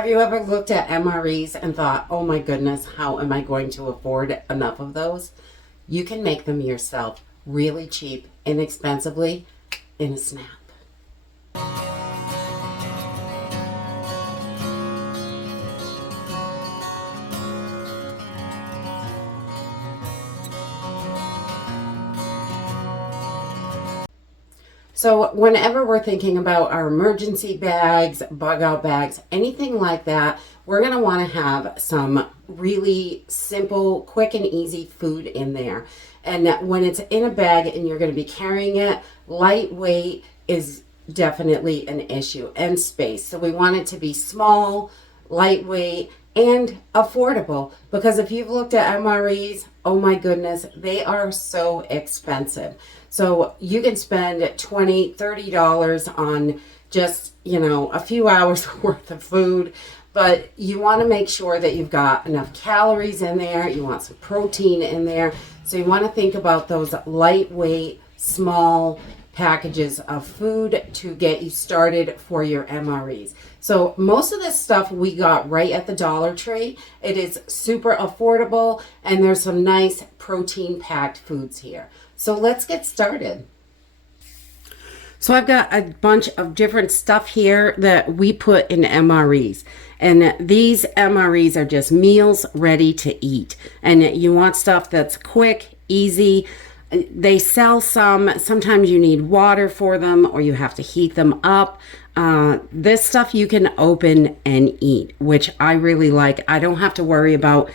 Have you ever looked at MREs and thought, oh my goodness, how am I going to afford enough of those? You can make them yourself really cheap, inexpensively, in a snap. So whenever we're thinking about our emergency bags, bug out bags, anything like that, we're going to want to have some really simple, quick and easy food in there. And when it's in a bag and you're going to be carrying it, lightweight is definitely an issue, and space. So we want it to be small, lightweight, and affordable, because if you've looked at MREs, oh my goodness, they are so expensive. So you can spend $20, $30 on just, a few hours worth of food, but you want to make sure that you've got enough calories in there. You want some protein in there. So you want to think about those lightweight, small packages of food to get you started for your MREs. So most of this stuff we got right at the Dollar Tree. It is super affordable, and there's some nice protein packed foods here. So let's get started. So I've got a bunch of different stuff here that we put in MREs. And these MREs are just meals ready to eat. And you want stuff that's quick, easy. They sell some. Sometimes you need water for them, or you have to heat them up. This stuff you can open and eat, which I really like. I don't have to worry about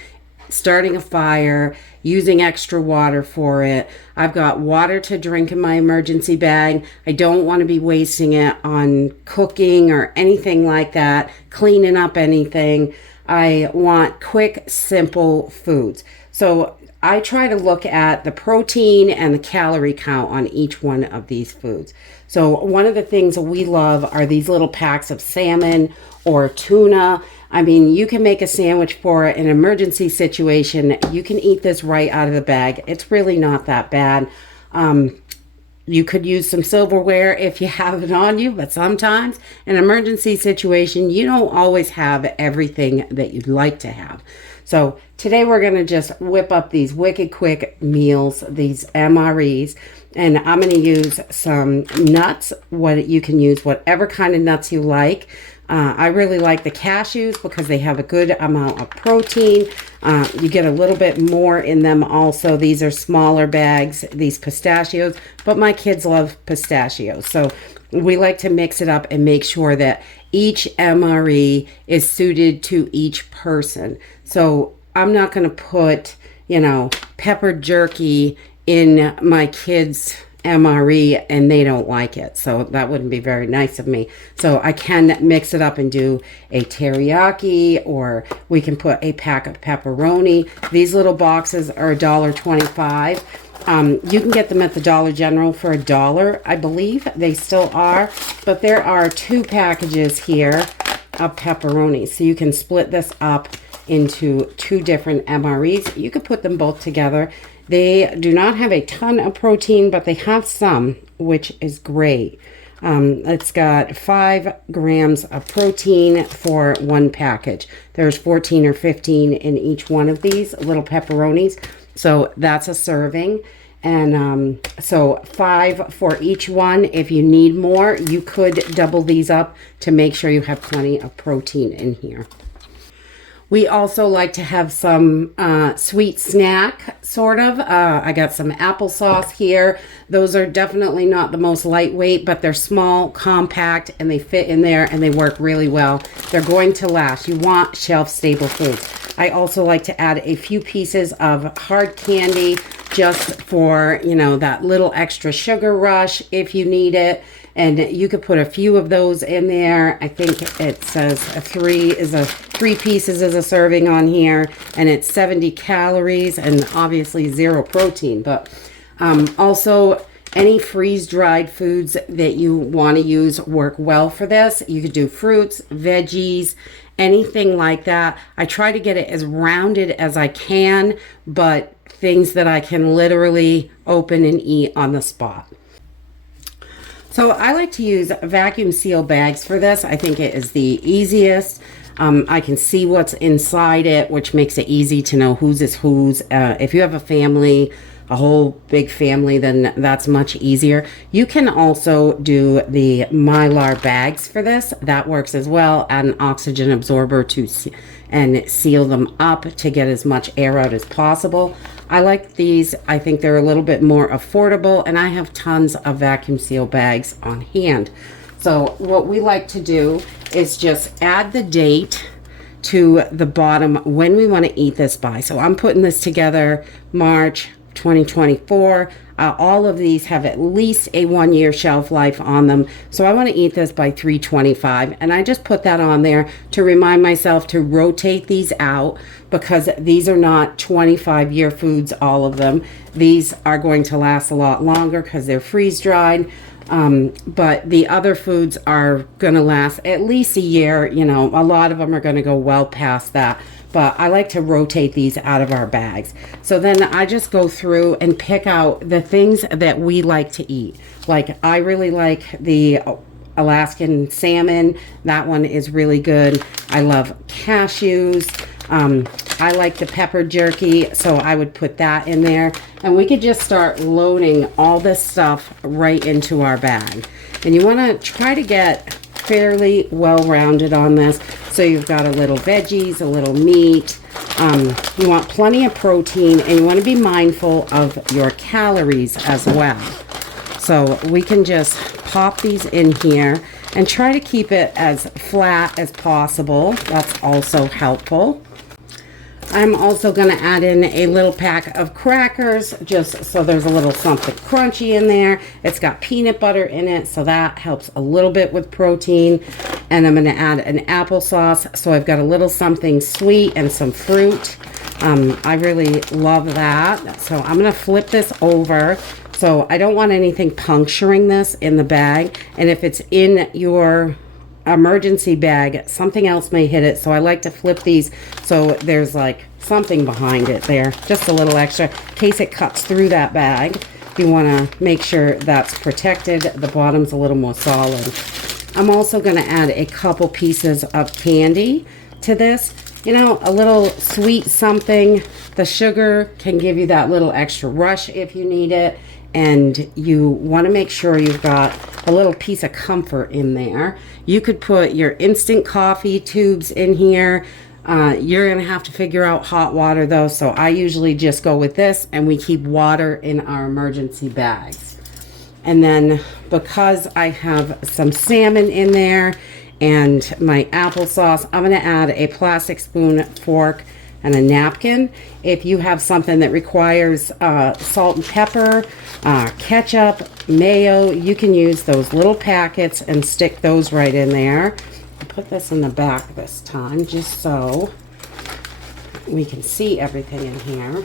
starting a fire, using extra water for it. I've got water to drink in my emergency bag. I don't want to be wasting it on cooking or anything like that, cleaning up anything. I want quick, simple foods. So I try to look at the protein and the calorie count on each one of these foods. So one of the things we love are these little packs of salmon or tuna. I mean, you can make a sandwich for an emergency situation. You can eat this right out of the bag. It's really not that bad. You could use some silverware if you have it on you, but sometimes in an emergency situation, you don't always have everything that you'd like to have. So today we're going to just whip up these wicked quick meals, these MREs, and I'm going to use some nuts. You can use whatever kind of nuts you like. I really like the cashews because they have a good amount of protein. You get a little bit more in them also. These are smaller bags, these pistachios, but my kids love pistachios. So we like to mix it up and make sure that each MRE is suited to each person. So I'm not going to put, pepper jerky in my kids' MRE and they don't like it. So that wouldn't be very nice of me. So I can mix it up and do a teriyaki, or we can put a pack of pepperoni. These little boxes are $1.25. You can get them at the Dollar General for $1, I believe. They still are. But there are 2 packages here of pepperoni. So you can split this up into 2 different MREs. You could put them both together. They do not have a ton of protein, but they have some, which is great. It's got 5 grams of protein for 1 package. There's 14 or 15 in each one of these little pepperonis. So that's a serving. And so 5 for each one. If you need more, you could double these up to make sure you have plenty of protein in here. We also like to have some sweet snack, sort of. I got some applesauce here. Those are definitely not the most lightweight, but they're small, compact, and they fit in there, and they work really well. They're going to last. You want shelf-stable foods. I also like to add a few pieces of hard candy just for, that little extra sugar rush if you need it. And you could put a few of those in there. I think it says 3 pieces is a serving on here, and it's 70 calories and obviously 0 protein. But also any freeze-dried foods that you want to use work well for this. You could do fruits, veggies, anything like that. I try to get it as rounded as I can, but things that I can literally open and eat on the spot. So I like to use vacuum seal bags for this. I think it is the easiest. I can see what's inside it, which makes it easy to know whose is whose. If you have a family, a whole big family, then that's much easier. You can also do the Mylar bags for this. That works as well. Add an oxygen absorber to and seal them up to get as much air out as possible. I like these. I think they're a little bit more affordable, and I have tons of vacuum seal bags on hand. So what we like to do is just add the date to the bottom when we want to eat this by. So I'm putting this together March 2024. All of these have at least a 1-year shelf life on them. So I want to eat this by 3/25. And I just put that on there to remind myself to rotate these out, because these are not 25-year foods, all of them. These are going to last a lot longer because they're freeze dried. But the other foods are going to last at least a year. You know, a lot of them are going to go well past that. But I like to rotate these out of our bags. So then I just go through and pick out the things that we like to eat. Like, I really like the Alaskan salmon. That one is really good. I love cashews. I like the pepper jerky, so I would put that in there. And we could just start loading all this stuff right into our bag. And you want to try to get fairly well-rounded on this. So you've got a little veggies, a little meat. You want plenty of protein, and you want to be mindful of your calories as well. So we can just pop these in here and try to keep it as flat as possible. That's also helpful. I'm also going to add in a little pack of crackers, just so there's a little something crunchy in there. It's got peanut butter in it, so that helps a little bit with protein. And I'm going to add an applesauce, so I've got a little something sweet and some fruit. I really love that. So I'm going to flip this over. So I don't want anything puncturing this in the bag. And if it's in your emergency bag, something else may hit it. So I like to flip these so there's like something behind it there, just a little extra in case it cuts through that bag. You want to make sure that's protected. The bottom's a little more solid. I'm also going to add a couple pieces of candy to this. You know, a little sweet something. The sugar can give you that little extra rush if you need it. And you want to make sure you've got a little piece of comfort in there. You could put your instant coffee tubes in here. You're going to have to figure out hot water though. So I usually just go with this, and we keep water in our emergency bags. And then because I have some salmon in there and my applesauce, I'm going to add a plastic spoon, fork, and a napkin. If you have something that requires salt and pepper, ketchup, mayo, you can use those little packets and stick those right in there. I'll put this in the back this time just so we can see everything in here.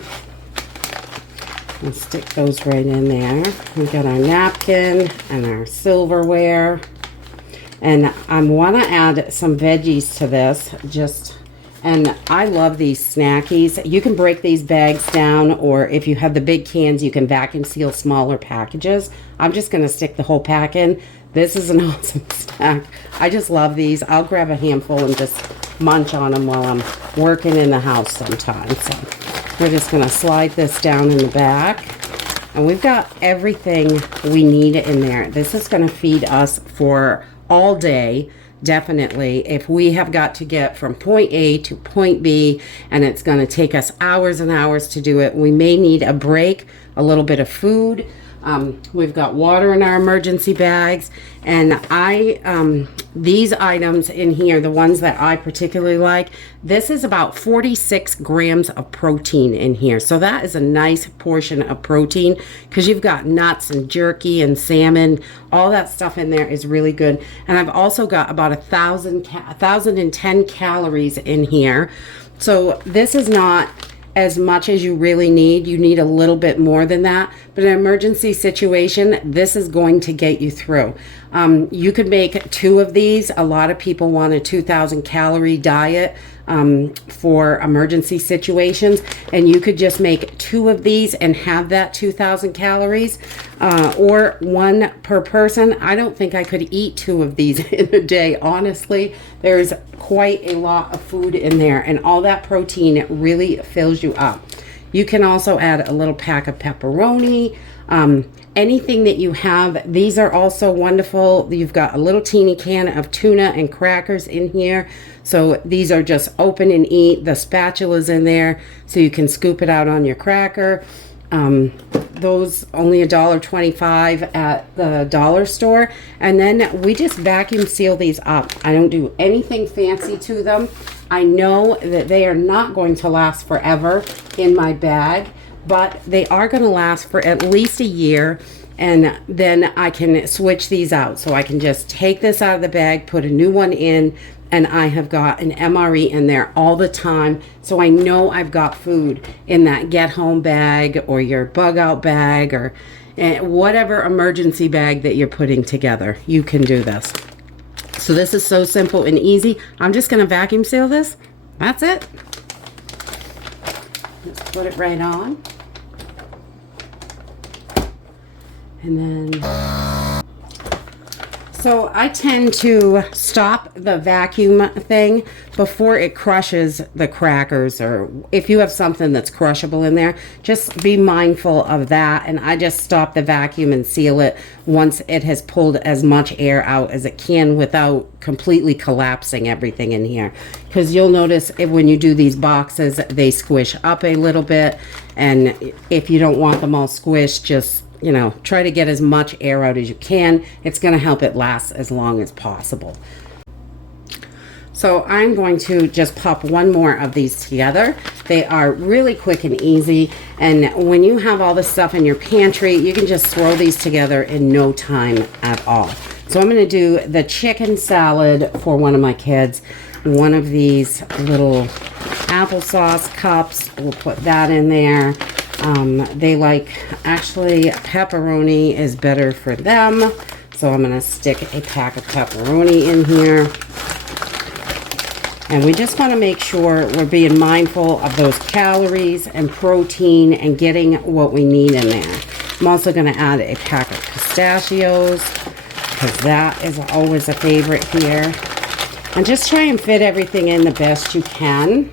And stick those right in there. We've got our napkin and our silverware. And I want to add some veggies to this, and I love these snackies. You can break these bags down, or if you have the big cans, you can vacuum seal smaller packages. I'm just going to stick the whole pack in. This is an awesome snack. I just love these. I'll grab a handful and just munch on them while I'm working in the house sometimes. So we're just going to slide this down in the back. And we've got everything we need in there. This is going to feed us for all day. Definitely, if we have got to get from point A to point B and it's going to take us hours and hours to do it, we may need a break, a little bit of food. We've got water in our emergency bags, and these items in here, the ones that I particularly like, this is about 46 grams of protein in here. So that is a nice portion of protein, because you've got nuts and jerky and salmon. All that stuff in there is really good. And I've also got about 1,010 calories in here. So this is not as much as you really need. You need a little bit more than that, but in an emergency situation, this is going to get you through. You could make 2 of these. A lot of people want a 2,000 calorie diet for emergency situations, and you could just make 2 of these and have that 2,000 calories, or 1 per person. I don't think I could eat 2 of these in a day, honestly. There's quite a lot of food in there, and all that protein really fills you up. You can also add a little pack of pepperoni, anything that you have. These are also wonderful. You've got a little teeny can of tuna and crackers in here. So these are just open and eat. The spatula's in there so you can scoop it out on your cracker. Those only $1.25 at the dollar store. And then we just vacuum seal these up. I don't do anything fancy to them. I know that they are not going to last forever in my bag, but they are going to last for at least a year, and then I can switch these out. So I can just take this out of the bag, put a new one in, and I have got an MRE in there all the time. So I know I've got food in that get home bag or your bug out bag or whatever emergency bag that you're putting together. You can do this. So this is so simple and easy. I'm just going to vacuum seal this. That's it. Let's put it right on. And then, so I tend to stop the vacuum thing before it crushes the crackers, or if you have something that's crushable in there, just be mindful of that. And I just stop the vacuum and seal it once it has pulled as much air out as it can without completely collapsing everything in here. Because you'll notice when you do these boxes, they squish up a little bit. And if you don't want them all squished, just try to get as much air out as you can. It's going to help it last as long as possible. So I'm going to just pop 1 more of these together. They are really quick and easy. And when you have all this stuff in your pantry, you can just throw these together in no time at all. So I'm going to do the chicken salad for one of my kids. One of these little applesauce cups. We'll put that in there. They actually pepperoni is better for them. So I'm going to stick a pack of pepperoni in here. And we just want to make sure we're being mindful of those calories and protein and getting what we need in there. I'm also going to add a pack of pistachios because that is always a favorite here. And just try and fit everything in the best you can.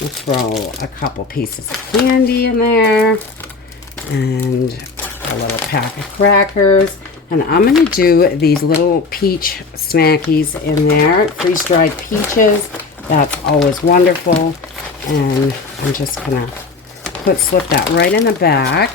We'll throw a couple pieces of candy in there and a little pack of crackers. And I'm going to do these little peach snackies in there, freeze-dried peaches. That's always wonderful. And I'm just going to slip that right in the back.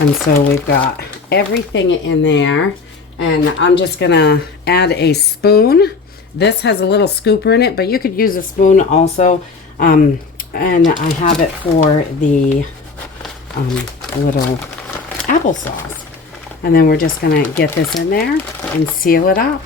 And so we've got everything in there. And I'm just going to add a spoon. This has a little scooper in it, but you could use a spoon also. And I have it for the little applesauce. And then we're just going to get this in there and seal it up.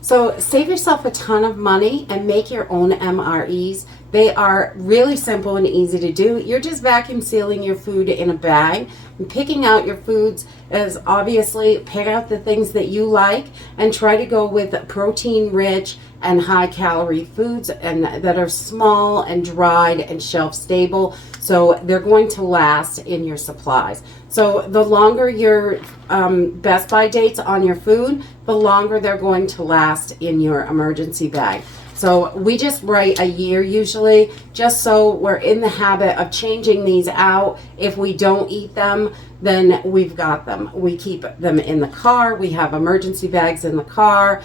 So save yourself a ton of money and make your own MREs. They are really simple and easy to do. You're just vacuum sealing your food in a bag. And picking out your foods is obviously pick out the things that you like and try to go with protein rich and high calorie foods and that are small and dried and shelf stable, so they're going to last in your supplies. So the longer your best by dates on your food, the longer they're going to last in your emergency bag. So we just write a year usually, just so we're in the habit of changing these out. If we don't eat them, then we've got them. We keep them in the car. We have emergency bags in the car.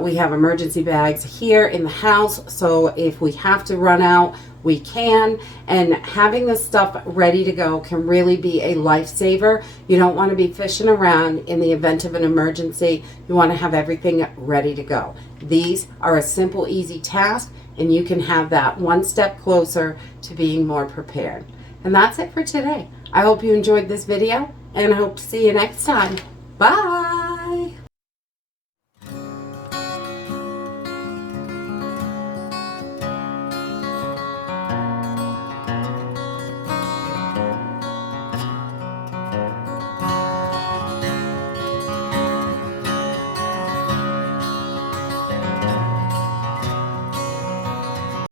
We have emergency bags here in the house. So if we have to run out, we can. And having this stuff ready to go can really be a lifesaver. You don't want to be fishing around in the event of an emergency. You want to have everything ready to go. These are a simple, easy task, and you can have that one step closer to being more prepared. And that's it for today. I hope you enjoyed this video, and I hope to see you next time. Bye!